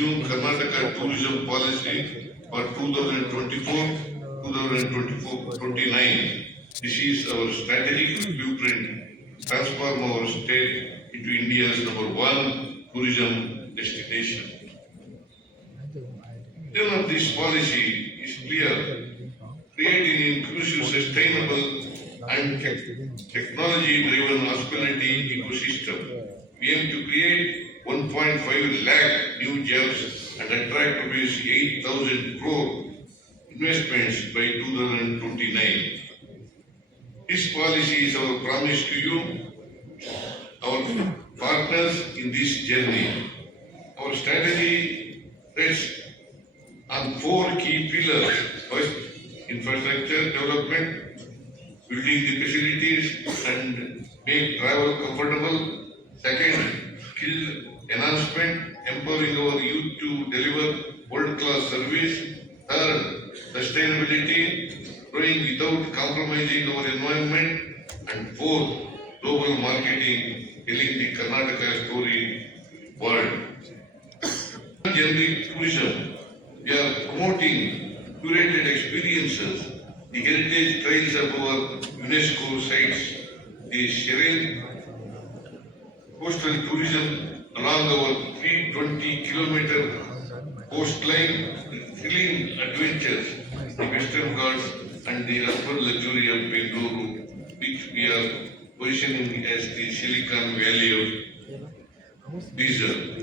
new Karnataka tourism policy for 2024-2029. This is our strategic blueprint, to transform our state into India's number one tourism destination. Vision of this policy is clear, create an inclusive, sustainable and technology-driven hospitality ecosystem. We aim to create 1.5 lakh new jobs and attract rupees 8,000 crore investments by 2029. This policy is our promise to you, our partners in this journey. Our strategy rests on four key pillars. First, infrastructure development, building the facilities and make travel comfortable. Second, enhancement, empowering our youth to deliver world-class service. Third, sustainability, growing without compromising our environment. And fourth, global marketing, telling the Karnataka story world. Generic tourism, we are promoting curated experiences, the heritage trails of our UNESCO sites, the sharing coastal tourism along our 320 kilometer coastline, thrilling adventures, the Western Ghats and the urban luxury of Bengaluru, which we are positioning as the Silicon Valley of Diesel.